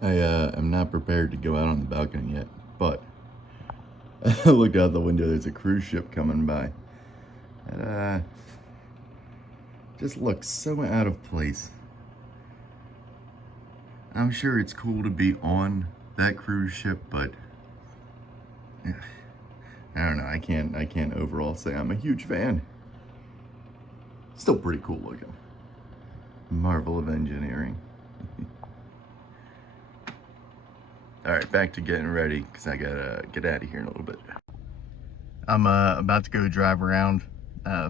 I am not prepared to go out on the balcony yet, but I look out the window. There's a cruise ship coming by. It just looks so out of place. I'm sure it's cool to be on that cruise ship, but I don't know. I can't overall say I'm a huge fan. Still pretty cool looking. Marvel of engineering. All right, back to getting ready because I gotta get out of here in a little bit. I'm about to go drive around,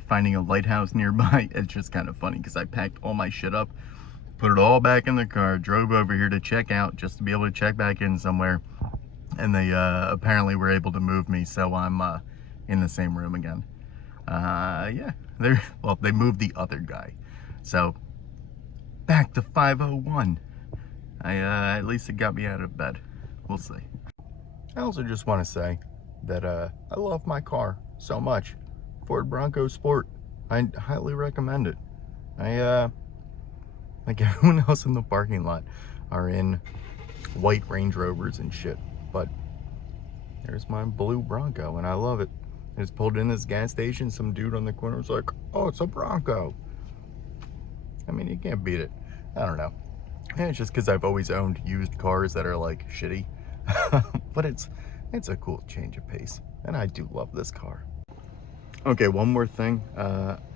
finding a lighthouse nearby. It's just kind of funny because I packed all my shit up, put it all back in the car, drove over here to check out just to be able to check back in somewhere. And they apparently were able to move me, so I'm in the same room again. Yeah, they moved the other guy. So back to 501. At least it got me out of bed. We'll see. I also just want to say that I love my car so much. Ford Bronco Sport. I highly recommend it. Like everyone else in the parking lot are in white Range Rovers and shit, but there's my blue Bronco and I love it. I just pulled in this gas station, some dude on the corner was like, oh, it's a Bronco. I mean, you can't beat it. I don't know. And it's just because I've always owned used cars that are like shitty. But it's a cool change of pace. And I do love this car. Okay, one more thing.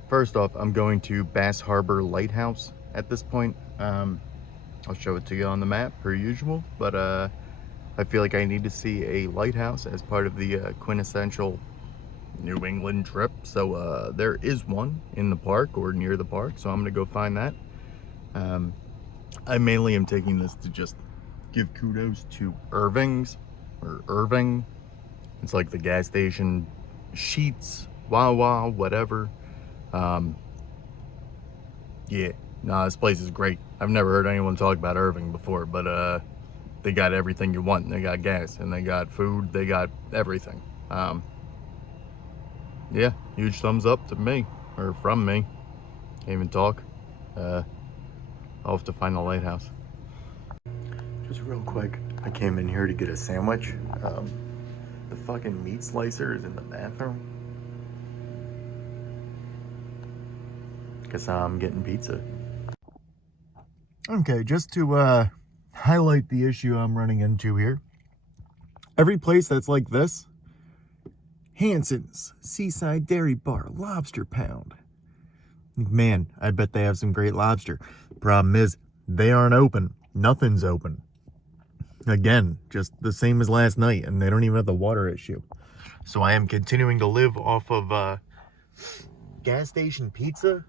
First off, I'm going to Bass Harbor Lighthouse at this point. I'll show it to you on the map per usual, but I feel like I need to see a lighthouse as part of the quintessential New England trip. So there is one in the park or near the park, so I'm gonna go find that. I mainly am taking this to just give kudos to Irving's or Irving. It's like the gas station, Sheetz, Wawa, whatever. Yeah, nah, this place is great. I've never heard anyone talk about Irving before, but they got everything you want. They got gas and they got food. They got everything. Yeah, huge thumbs up to me, or from me. Can't even talk. I'll have to find the lighthouse. Just real quick, I came in here to get a sandwich. The fucking meat slicer is in the bathroom. Guess I'm getting pizza. Okay, just to highlight the issue I'm running into here. Every place that's like this, Hanson's, Seaside Dairy Bar, Lobster Pound. Man, I bet they have some great lobster. Problem is, they aren't open. Nothing's open. Again, just the same as last night, and they don't even have the water issue. So I am continuing to live off of gas station pizza.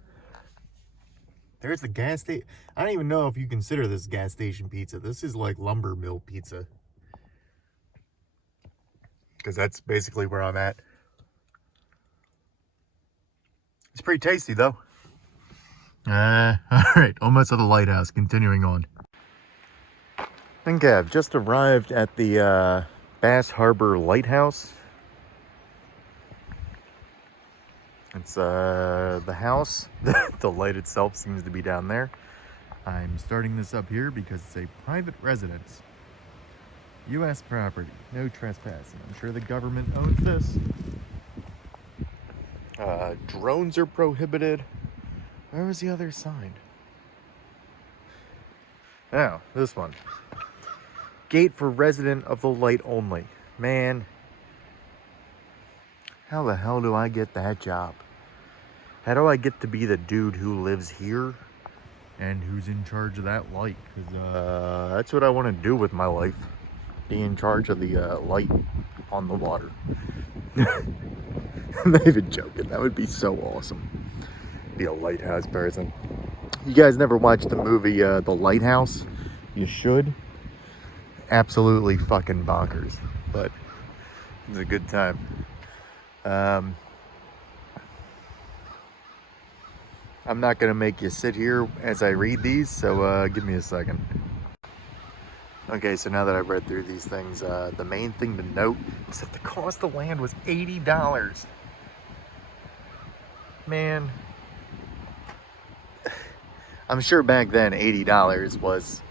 There's the gas station. I don't even know if you consider this gas station pizza. This is like lumber mill pizza. Because that's basically where I'm at. It's pretty tasty, though. All right, almost at the lighthouse. Continuing on. Okay, I've just arrived at the Bass Harbor Lighthouse. It's the house. The light itself seems to be down there. I'm starting this up here because it's a private residence. U.S. property, no trespassing. I'm sure the government owns this. Drones are prohibited. Where was the other sign? Oh, this one. Gate for resident of the light only. Man, how the hell do I get that job? How do I get to be the dude who lives here and who's in charge of that light? Because that's what I want to do with my life. Be in charge of the light on the water. I'm not even joking. That would be so awesome. Be a lighthouse person. You guys never watched the movie The Lighthouse? You should. Absolutely fucking bonkers. But it's a good time. I'm not going to make you sit here as I read these, so give me a second. Okay, so now that I've read through these things, the main thing to note is that the cost of land was $80. Man, I'm sure back then $80 was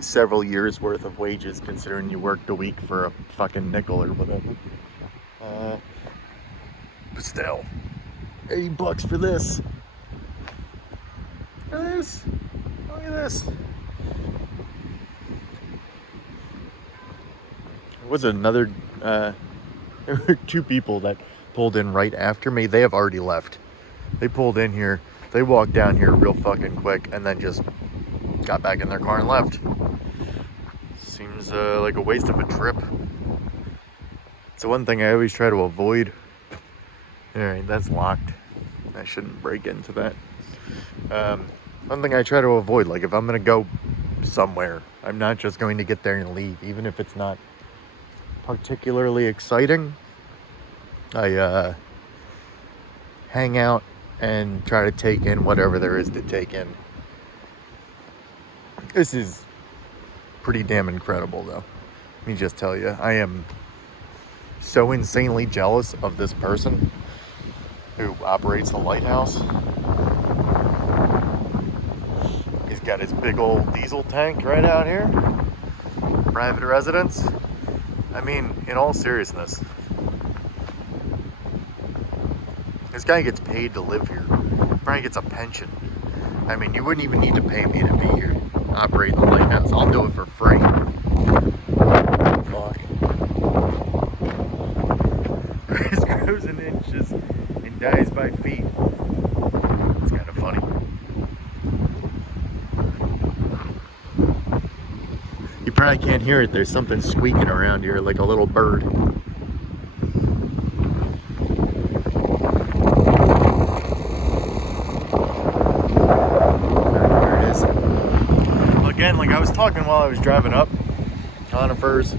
several years worth of wages, considering you worked a week for a fucking nickel or whatever. But still, $80 for this. Look at this. Look at this. There was another, there were two people that pulled in right after me. They have already left. They pulled in here, they walked down here real fucking quick, and then just got back in their car and left. Seems like a waste of a trip. It's the one thing I always try to avoid. Alright, that's locked. I shouldn't break into that. One thing I try to avoid, like if I'm gonna go somewhere, I'm not just going to get there and leave, even if it's not particularly exciting. I hang out and try to take in whatever there is to take in. This is pretty damn incredible, though. Let me just tell you, I am so insanely jealous of this person who operates the lighthouse. He's got his big old diesel tank right out here. Private residence. I mean, in all seriousness, this guy gets paid to live here. Probably gets a pension. I mean, you wouldn't even need to pay me to be here, operate the lighthouse. I'll do it for free. Fuck. Grass grows in inches and dies by feet. It's kind of funny. You probably can't hear it. There's something squeaking around here like a little bird. Again, like I was talking while I was driving up, conifers,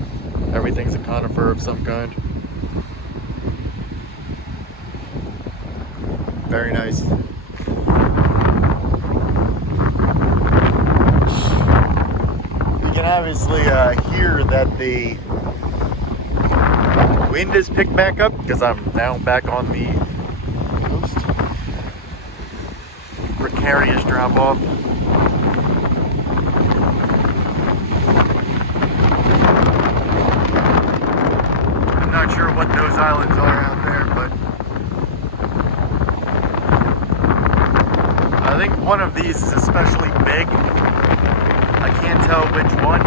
everything's a conifer of some kind. Very nice. You can obviously hear that the wind is picked back up because I'm now back on the coast. Precarious drop off. Not sure what those islands are out there, but I think one of these is especially big. I can't tell which one.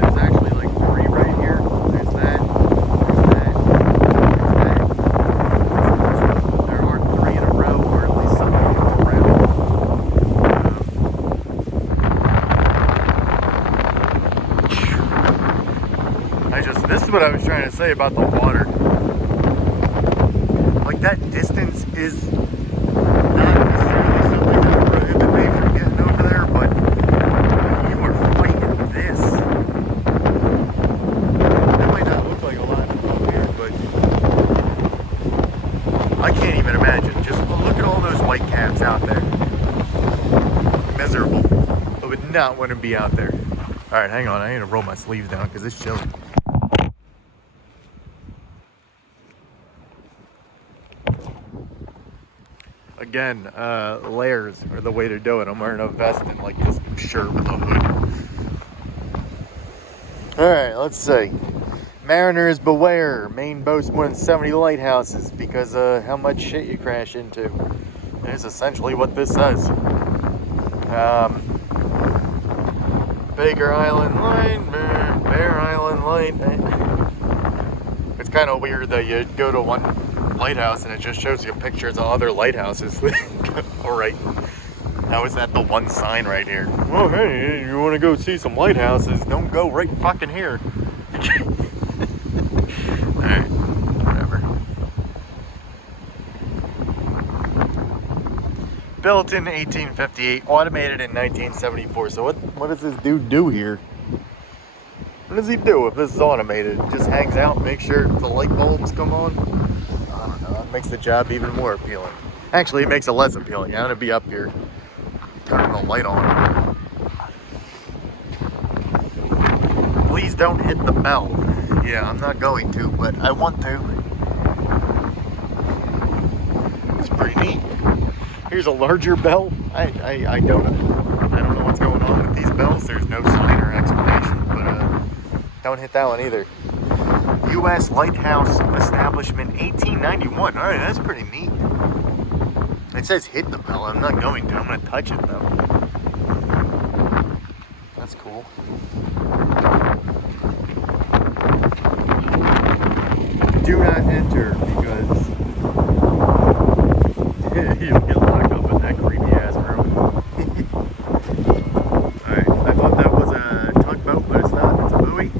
There's actually like three right here. There's that, there's that. There are three in a row, or at least something around. This is what I was trying to say about the water. Like that distance is not necessarily something that would prohibit me from getting over there, but you are fighting this. That might not look like a lot from here, but I can't even imagine. Just look at all those white caps out there. Miserable. I would not want to be out there. Alright, hang on. I need to roll my sleeves down because it's chilly. Again, layers are the way to do it. I'm wearing a vest and like this shirt with a hood. Alright, let's see. Mariners beware. Maine boasts more than 70 lighthouses because how much shit you crash into. Is essentially what this says. Baker Island Light, Bear Island Light. It's kind of weird that you go to one lighthouse and it just shows you pictures of other lighthouses. Alright, how is that the one sign right here? Well, hey, you want to go see some lighthouses, don't go right fucking here. Alright, whatever. Built in 1858, automated in 1974. So what does this dude do here? What does he do if this is automated? Just hangs out, make sure the light bulbs come on? I don't know, it makes the job even more appealing. Actually, it makes it less appealing. I'm gonna be up here turning the light on. Please don't hit the bell. Yeah, I'm not going to, but I want to. It's pretty neat. Here's a larger bell. I don't know. I don't know what what's going on with these bells. There's no sign or explanation, but don't hit that one either. U.S. Lighthouse Establishment, 1891. All right, that's pretty neat. It says hit the bell. I'm not going to. I'm going to touch it, though. That's cool. Do not enter because you'll get locked up in that creepy ass room. Alright, I thought that was a tugboat, but it's not. It's a buoy.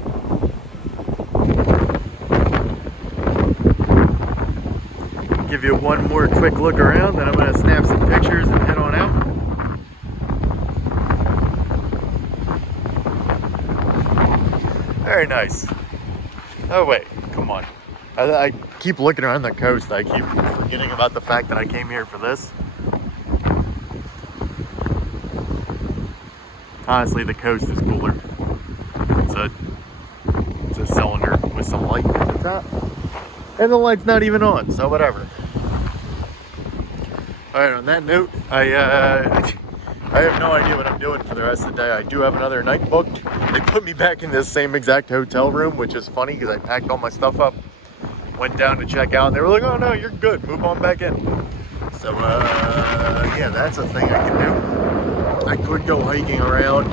Give you one more quick look around, then I'm going to snap some pictures and head on out. Very nice. Oh wait, come on. I keep looking around the coast. I keep forgetting about the fact that I came here for this. Honestly, the coast is cooler. It's a cylinder with some light at the top. And the light's not even on, so whatever. Alright, on that note, I have no idea what I'm doing for the rest of the day. I do have another night booked. They put me back in this same exact hotel room, which is funny because I packed all my stuff up, went down to check out, and they were like, oh no, you're good, move on back in. So, yeah, that's a thing I can do. I could go hiking around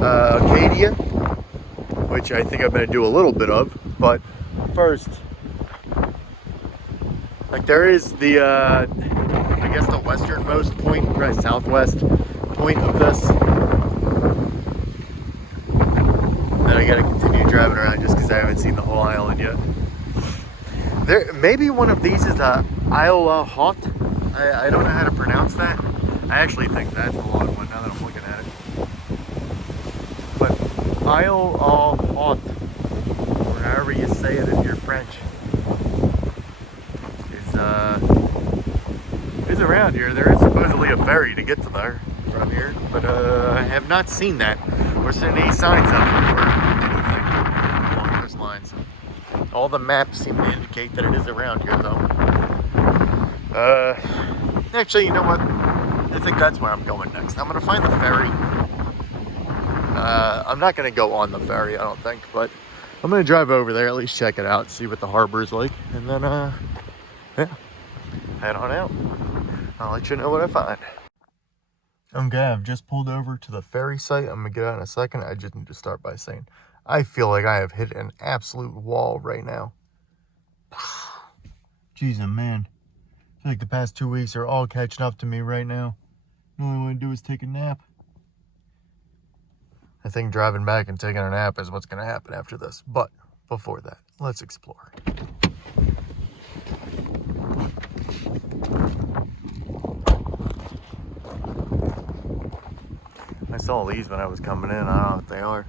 Acadia, which I think I'm going to do a little bit of, but first, like there is the, I guess the westernmost point, right, southwest point of this. Then I gotta continue driving around just because I haven't seen the whole island yet. There, maybe one of these is a Isle Haut. I don't know how to pronounce that. I actually think that's a long one now that I'm looking at it. But Isle Haut, or however you say it if you're French, is around here. There is supposedly a ferry to get to there from here, but I have not seen that or seen any signs of it or anything along those lines. All the maps seem to indicate that it is around here, though. Actually, you know what? I think that's where I'm going next. I'm going to find the ferry. I'm not going to go on the ferry, I don't think, but I'm going to drive over there, at least check it out, see what the harbor is like, and then, yeah, head on out. I'll let you know what I find. Okay, I've just pulled over to the ferry site. I'm going to get out in a second. I just need to start by saying, I feel like I have hit an absolute wall right now. Jeez, man. I feel like the past 2 weeks are all catching up to me right now. All I want to do is take a nap. I think driving back and taking a nap is what's going to happen after this. But before that, let's explore. I saw these when I was coming in. I don't know what they are.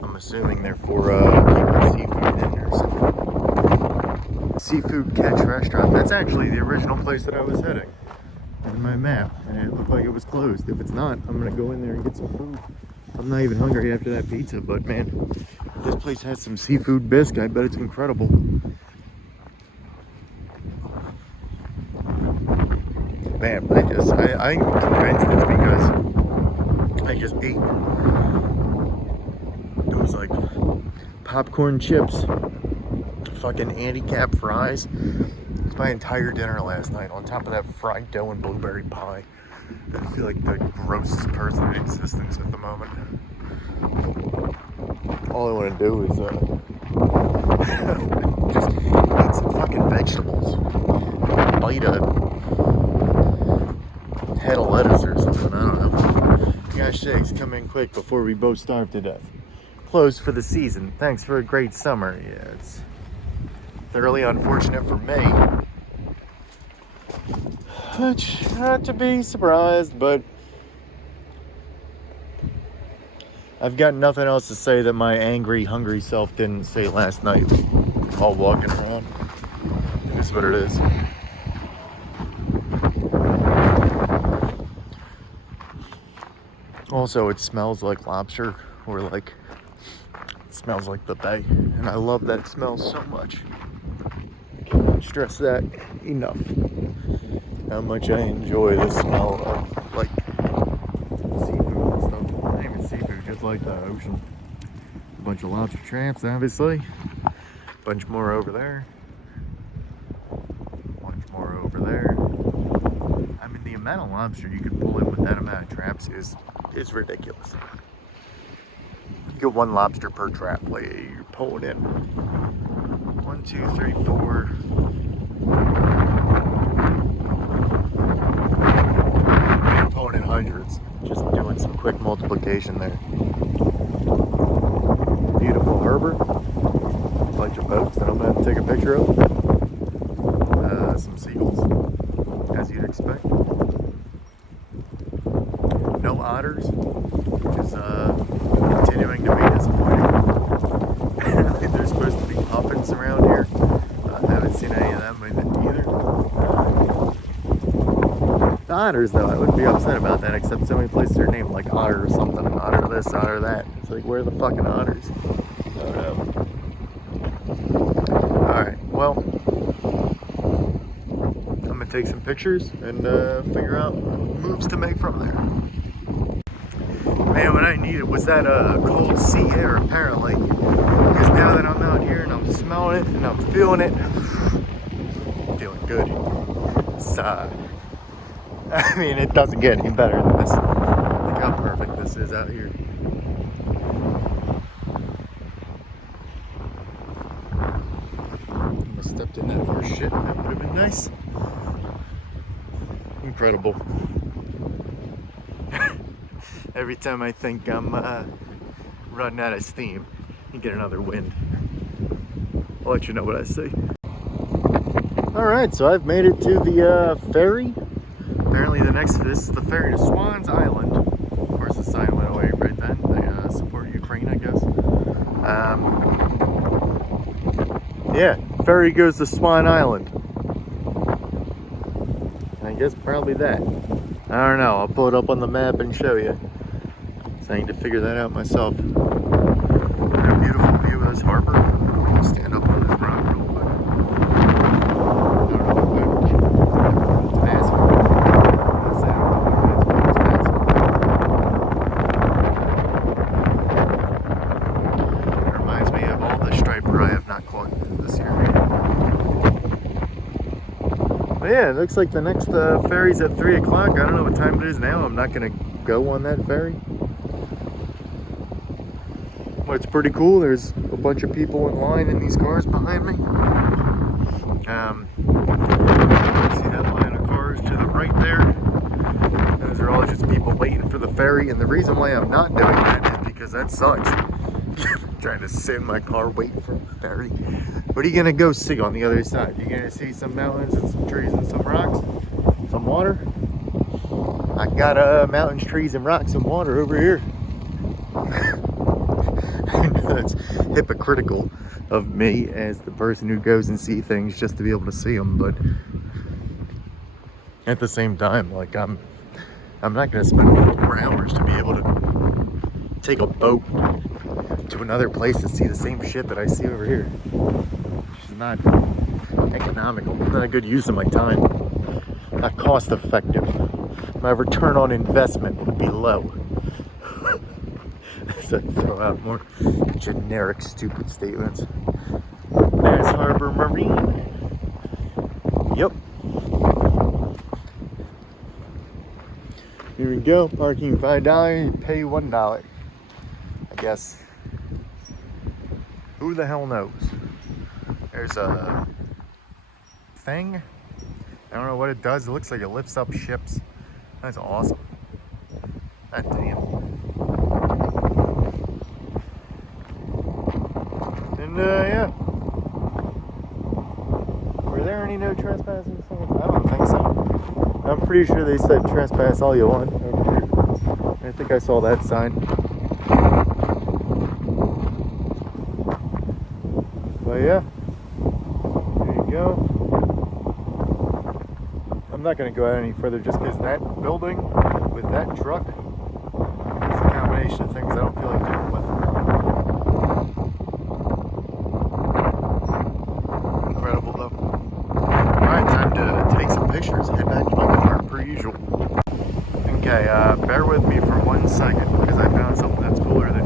I'm assuming they're for keeping seafood in or something. Seafood Catch Restaurant. That's actually the original place that I was heading in my map, and it looked like it was closed. If it's not, I'm gonna go in there and get some food. I'm not even hungry after that pizza, but man, if this place has some seafood bisque, I bet it's incredible. Man, I'm convinced it's because I just ate those like popcorn chips, fucking handicap fries. It's my entire dinner last night on top of that fried dough and blueberry pie. I feel like the grossest person in existence at the moment. All I want to do is just eat some fucking vegetables, bite a head of lettuce or something, I don't know. Gosh sakes, come in quick before we both starve to death. Closed for the season. Thanks for a great summer. Yeah, it's thoroughly unfortunate for me. Not to be surprised, but I've got nothing else to say that my angry, hungry self didn't say last night while walking around. It is what it is. Also, it smells like lobster, or like, it smells like the bay, and I love that smell so much. I cannot stress that enough. How much I enjoy the smell of, like, just like the ocean. A bunch of lobster traps, obviously. A bunch more over there. A bunch more over there. I mean, the amount of lobster you could pull in with that amount of traps is ridiculous. You get one lobster per trap. Like, you're pulling in 1, 2, 3, 4. You're pulling in hundreds. Just doing some quick multiplication there. Beautiful harbor. A bunch of boats that I'm going to have to take a picture of. Some seagulls, as you'd expect. No otters, which is continuing to be disappointing. Apparently they're supposed to be puffins around here. I haven't seen any of them either. The otters, though, I wouldn't be upset about that, except so many places are named like Otter or something, Otter this, Otter that. It's like, where are the fucking otters? I don't know. Alright, well, I'm gonna take some pictures and figure out moves to make from there. Man, what I needed was that cold sea air, apparently. Because now that I'm out here and I'm smelling it and I'm feeling it, I'm feeling good. It's, I mean, it doesn't get any better than this. Look how perfect this is out here. I stepped in that horse shit. That would have been nice. Incredible. Every time I think I'm running out of steam, you get another wind. I'll let you know what I see. Alright, so I've made it to the ferry. Apparently this is the ferry to Swans Island. Of course the sign went away right then. They support Ukraine, I guess. Yeah, ferry goes to Swan Island. I guess probably that. I don't know, I'll pull it up on the map and show you. So I need to figure that out myself. A beautiful view of this harbor. Stand up on this rock real quick. It's massive. It reminds me of all the striper I have not caught this year. But yeah, it looks like the next ferry's at 3 o'clock. I don't know what time it is now. I'm not going to go on that ferry. But it's pretty cool. There's a bunch of people in line in these cars behind me. See that line of cars to the right there? Those are all just people waiting for the ferry. And the reason why I'm not doing that is because that sucks. Trying to sit in my car waiting for the ferry. What are you gonna go see on the other side? You're gonna see some mountains and some trees and some rocks, some water. I got mountains, trees, and rocks and water over here. I know that's hypocritical of me as the person who goes and see things just to be able to see them, but at the same time, like I'm not gonna spend 4 hours to be able to take a boat to another place to see the same shit that I see over here. It's not economical, not a good use of my time, not cost effective. My return on investment would be low. So I throw out more generic, stupid statements. There's Harbor Marine. Yep. Here we go, parking $5, pay $1. I guess. Who the hell knows? There's a thing. I don't know what it does. It looks like it lifts up ships. That's awesome. God damn. And yeah. Were there any no trespassing signs? I don't think so. I'm pretty sure they said trespass all you want. I think I saw that sign. But yeah, there you go. I'm not going to go out any further just because that building with that truck is a combination of things I don't feel like dealing with. Incredible though. Alright, time to take some pictures and head back to my car per usual. Okay, bear with me for 1 second because I found something that's cooler than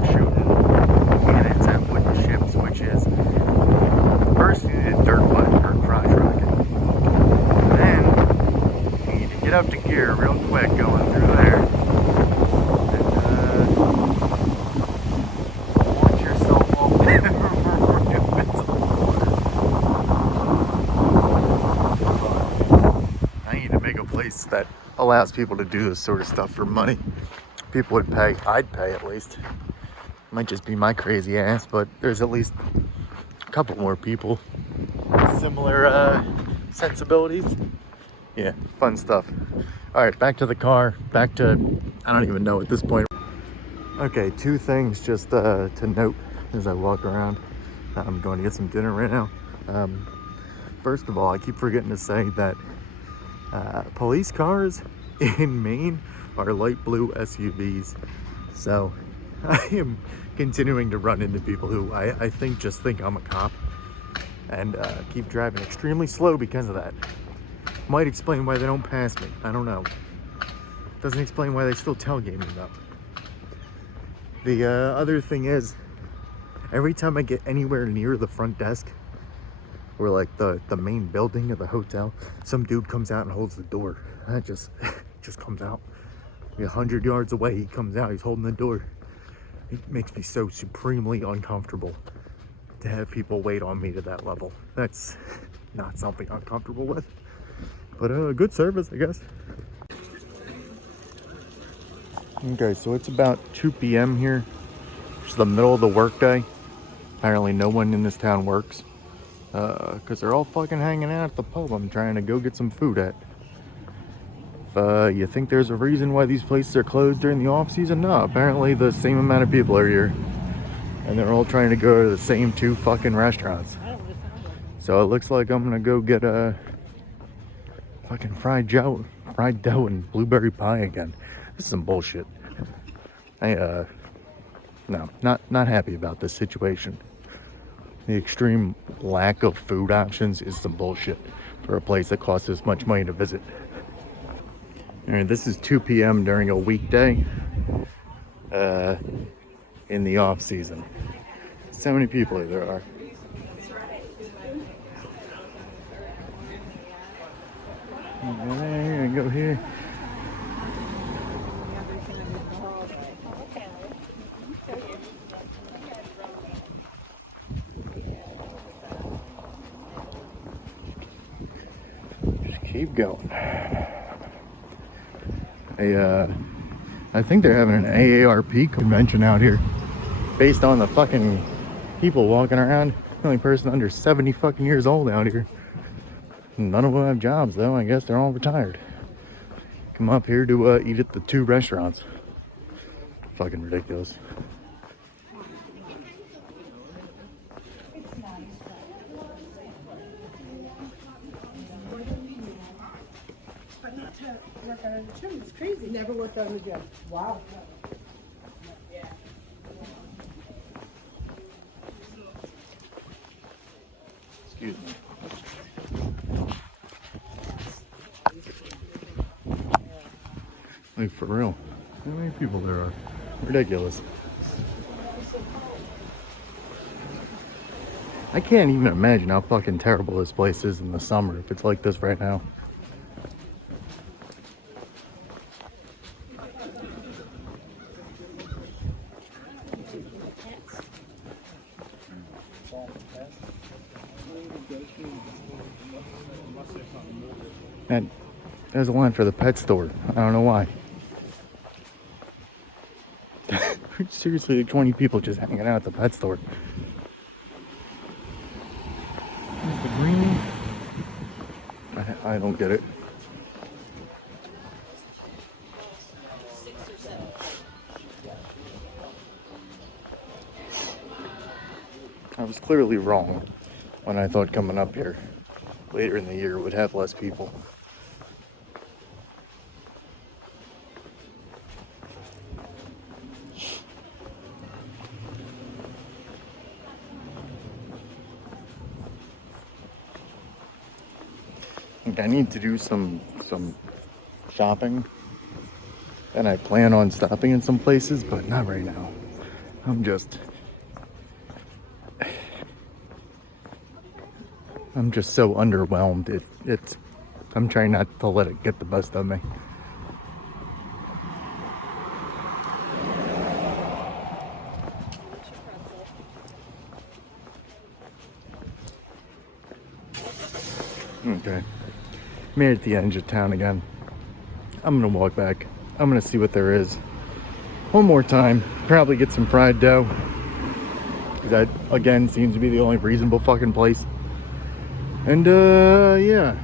that allows people to do this sort of stuff for money. People would pay. I'd pay at least. Might just be my crazy ass, but there's at least a couple more people with similar sensibilities. Yeah, fun stuff. All right, back to the car. Back to, I don't even know at this point. Okay, two things just to note as I walk around. I'm going to get some dinner right now. First of all, I keep forgetting to say that police cars in Maine are light blue SUVs. So I am continuing to run into people who I think just think I'm a cop and keep driving extremely slow because of that. Might explain why they don't pass me. I don't know. Doesn't explain why they still tailgate me though. The other thing is, every time I get anywhere near the front desk, or like the main building of the hotel, some dude comes out and holds the door. That just comes out. 100 yards away, he comes out, he's holding the door. It makes me so supremely uncomfortable to have people wait on me to that level. That's not something I'm comfortable with. But good service, I guess. Okay, so it's about 2 p.m. here. It's the middle of the workday. Apparently no one in this town works. Because they're all fucking hanging out at the pub I'm trying to go get some food at. You think there's a reason why these places are closed during the off season? No, apparently the same amount of people are here. And they're all trying to go to the same 2 fucking restaurants. So it looks like I'm gonna go get a fucking fried dough and blueberry pie again. This is some bullshit. No, not happy about this situation. The extreme lack of food options is some bullshit for a place that costs this much money to visit. Alright, this is 2 p.m. during a weekday in the off season. So many people there are. There, go here. Just keep going. I think they're having an AARP convention out here based on the fucking people walking around. The only person under 70 fucking years old out here. None of them have jobs though. I guess they're all retired. Come up here to eat at the 2 restaurants. Fucking ridiculous. Work on the gym. It's crazy. Never worked on the gym. Wow. Excuse me. Like for real. How many people there are? Ridiculous. I can't even imagine how fucking terrible this place is in the summer if it's like this right now. And there's a line for the pet store. I don't know why. Seriously, like 20 people just hanging out at the pet store. The green. I don't get it. I was clearly wrong when I thought coming up here later in the year would have less people. I need to do some shopping, and I plan on stopping in some places, but not right now. I'm just so underwhelmed. I'm trying not to let it get the best of me. Okay. Made it to the edge of town again. I'm gonna walk back. I'm gonna see what there is one more time. Probably get some fried dough. That again seems to be the only reasonable fucking place. And yeah.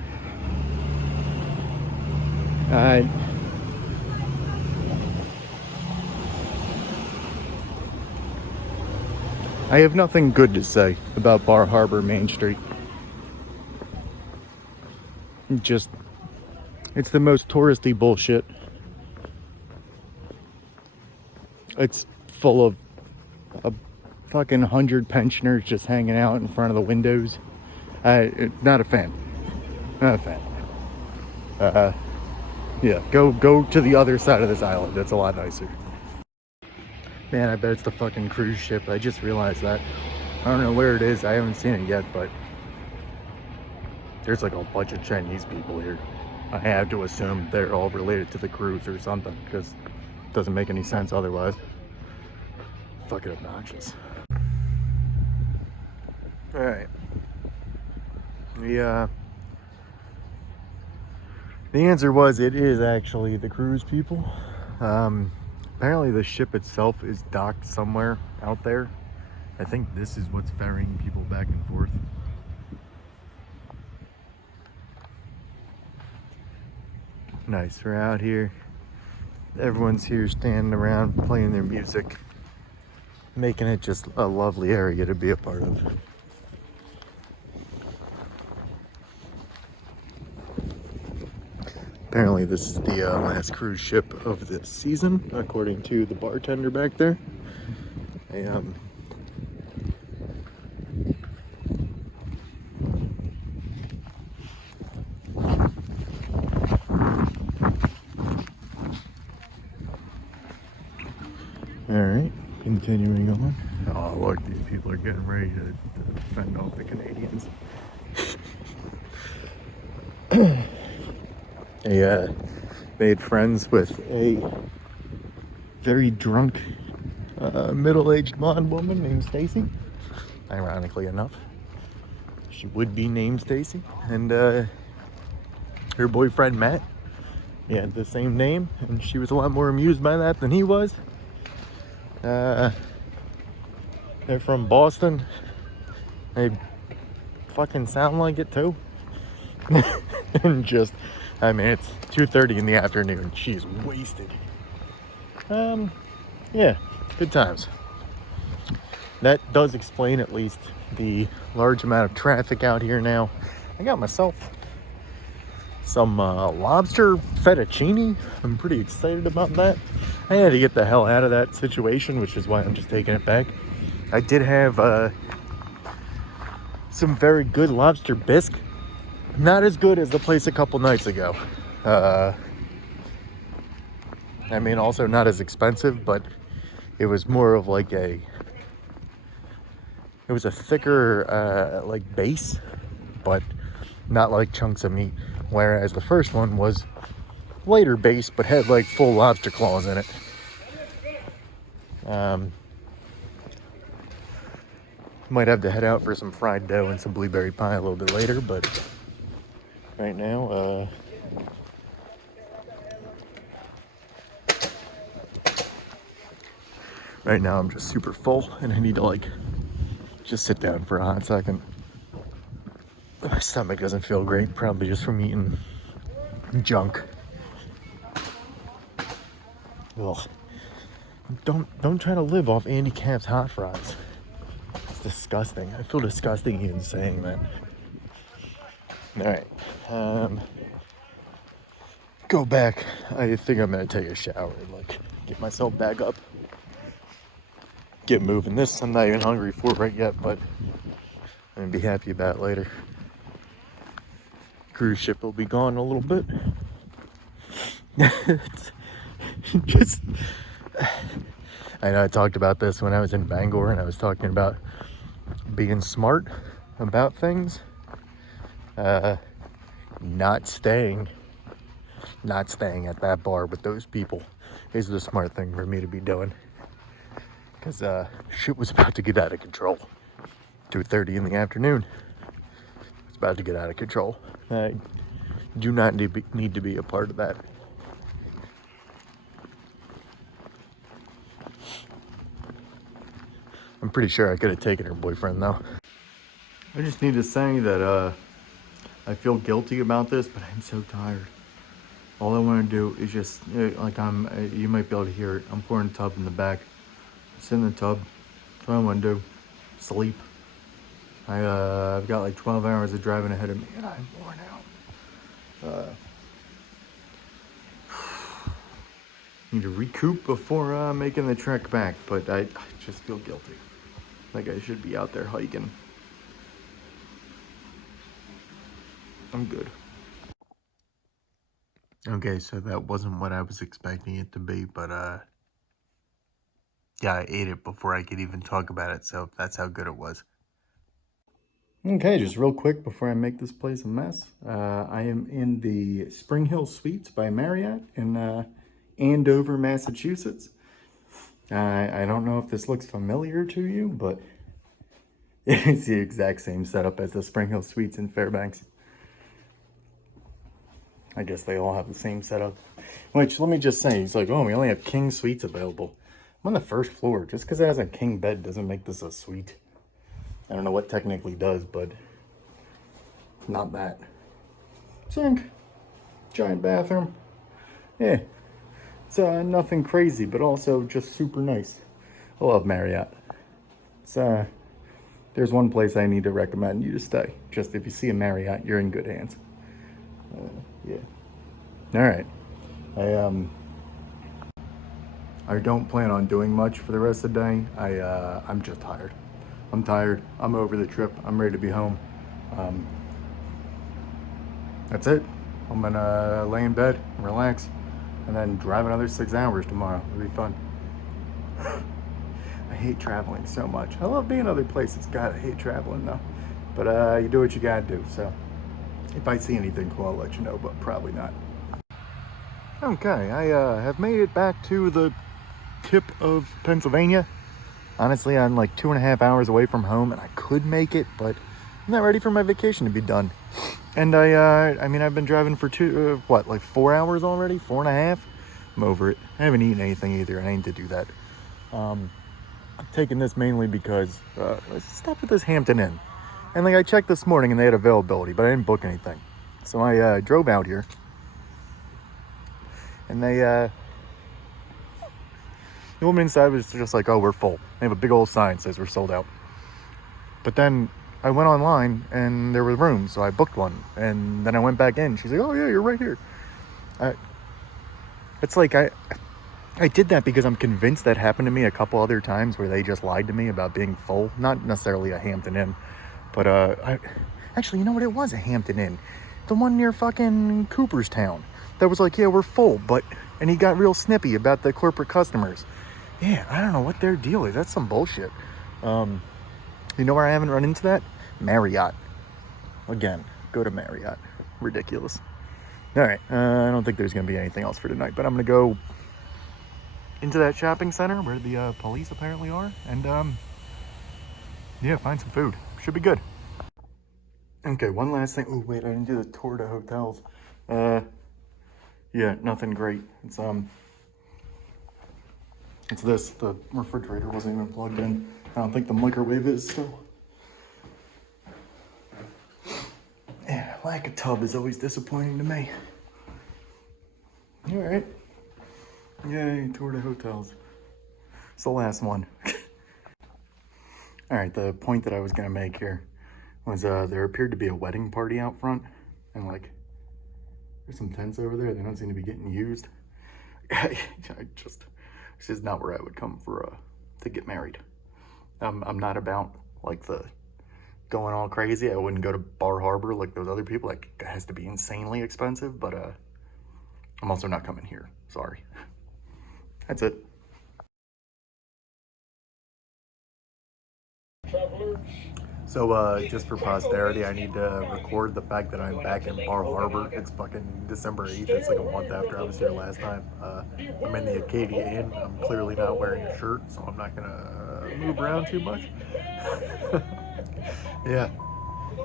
I have nothing good to say about Bar Harbor Main Street. It's the most touristy bullshit. It's full of a fucking 100 pensioners just hanging out in front of the windows. Not a fan. Not a fan. Yeah, go to the other side of this island. That's a lot nicer. Man, I bet it's the fucking cruise ship. I just realized that. I don't know where it is. I haven't seen it yet, but there's like a bunch of Chinese people here. I have to assume they're all related to the cruise or something, because it doesn't make any sense otherwise. Fucking obnoxious. Alright. The answer was it is actually the cruise people. Apparently the ship itself is docked somewhere out there. I think this is what's ferrying people back and forth. Nice, we're out here. Everyone's here standing around playing their music, making it just a lovely area to be a part of. Apparently this is the last cruise ship of the season, according to the bartender back there. Alright, continuing on. Oh look, these people are getting ready to fend off the Canadians. I made friends with a very drunk middle-aged blonde woman named Stacy. Ironically enough, she would be named Stacy, and her boyfriend Matt, he had the same name, and she was a lot more amused by that than he was. They're from Boston. They fucking sound like it too. And just, I mean, it's 2:30 in the afternoon. She's wasted. Yeah, good times. That does explain at least the large amount of traffic out here now. I got myself some lobster fettuccine. I'm pretty excited about that. I had to get the hell out of that situation, which is why I'm just taking it back. I did have some very good lobster bisque. Not as good as the place a couple nights ago. I mean, also not as expensive, but it was more of like it was a thicker like base, but not like chunks of meat. Whereas the first one was lighter base, but had like full lobster claws in it. Might have to head out for some fried dough and some blueberry pie a little bit later, but right now, I'm just super full and I need to like just sit down for a hot second. My stomach doesn't feel great, probably just from eating junk. Ugh. Don't try to live off Andy Capp's hot fries. It's disgusting. I feel disgusting even saying that. Alright. Go back. I think I'm gonna take a shower and like get myself back up. Get moving. This I'm not even hungry for right yet, but I'm gonna be happy about it later. Cruise ship will be gone in a little bit. Just, I know I talked about this when I was in Bangor, and I was talking about being smart about things. Not staying at that bar with those people is the smart thing for me to be doing. Because shit was about to get out of control. 2:30 in the afternoon. It's about to get out of control. I do not need to be a part of that. I'm pretty sure I could have taken her boyfriend though. I just need to say that I feel guilty about this, but I'm so tired. All I want to do is just, like you might be able to hear it. I'm pouring a tub in the back. Sit in the tub. That's what I want to do. Sleep. I've got like 12 hours of driving ahead of me and I'm worn out. Need to recoup before making the trek back, but I just feel guilty. Like I should be out there hiking. I'm good. Okay, so that wasn't what I was expecting it to be, but yeah, I ate it before I could even talk about it, so that's how good it was. Okay, just real quick before I make this place a mess. I am in the Spring Hill Suites by Marriott in Andover, Massachusetts. I don't know if this looks familiar to you, but it's the exact same setup as the Spring Hill Suites in Fairbanks. I guess they all have the same setup. Which, let me just say, he's like, oh, we only have king suites available. I'm on the first floor. Just because it has a king bed doesn't make this a suite. I don't know what technically does, but not that. Sink. Giant bathroom. Yeah. It's nothing crazy, but also just super nice. I love Marriott. It's there's one place I need to recommend you to stay. Just if you see a Marriott, you're in good hands. Yeah. All right. I don't plan on doing much for the rest of the day. I'm just tired. I'm tired. I'm over the trip. I'm ready to be home. That's it. I'm gonna lay in bed and relax, and then drive another 6 hours tomorrow. It'll be fun. I hate traveling so much. I love being other places. God, I hate traveling though. But you do what you gotta do. So if I see anything cool, I'll let you know, but probably not. Okay, I have made it back to the tip of Pennsylvania. Honestly, I'm like 2.5 hours away from home, and I could make it, but I'm not ready for my vacation to be done. And I mean, I've been driving for 4 hours already? 4.5? I'm over it. I haven't eaten anything either, and I need to do that. I'm taking this mainly because let's stop at this Hampton Inn. And like I checked this morning and they had availability, but I didn't book anything. So I drove out here. And the woman inside was just like, oh, we're full. They have a big old sign that says we're sold out. But then I went online and there were rooms, so I booked one. And then I went back in. She's like, oh yeah, you're right here. It's like I did that because I'm convinced that happened to me a couple other times where they just lied to me about being full. Not necessarily a Hampton Inn, but actually, you know what? It was a Hampton Inn. The one near fucking Cooperstown. That was like, yeah, we're full, and he got real snippy about the corporate customers. Yeah, I don't know what their deal is. That's some bullshit. You know where I haven't run into that? Marriott. Again, go to Marriott. Ridiculous. All right, I don't think there's going to be anything else for tonight, but I'm going to go into that shopping center where the police apparently are, and yeah, find some food. Should be good. Okay, one last thing. Oh wait, I didn't do the tour to hotels. Yeah, nothing great. It's this. The refrigerator wasn't even plugged in. I don't think the microwave is still. Yeah, lack of tub is always disappointing to me. All right. Yay, tour to hotels. It's the last one. All right, the point that I was gonna make here was there appeared to be a wedding party out front, and like there's some tents over there. They don't seem to be getting used. This is not where I would come for to get married. I'm not about like the going all crazy. I wouldn't go to Bar Harbor like those other people. Like it has to be insanely expensive, but I'm also not coming here. Sorry. That's it. So just for posterity, I need to record the fact that I'm back in Bar Harbor. It's fucking December 8th. It's like a month after I was here last time. I'm in the Acadia Inn. I'm clearly not wearing a shirt, so I'm not gonna move around too much. Yeah,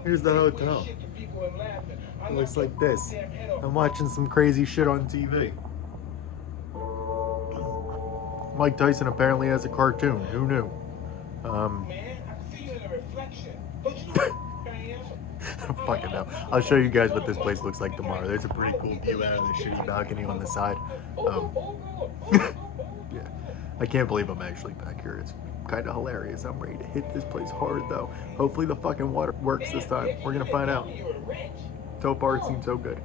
here's the hotel. It looks like this. I'm watching some crazy shit on TV. Mike Tyson apparently has a cartoon. Who knew? Man, I see you in a reflection. Don't you know who I am? Fucking hell. I'll show you guys what this place looks like tomorrow. There's a pretty cool view out of the shitty balcony on the side. Yeah. I can't believe I'm actually back here. It's kind of hilarious. I'm ready to hit this place hard though. Hopefully the fucking water works this time. We're gonna find out. So far it seems so good.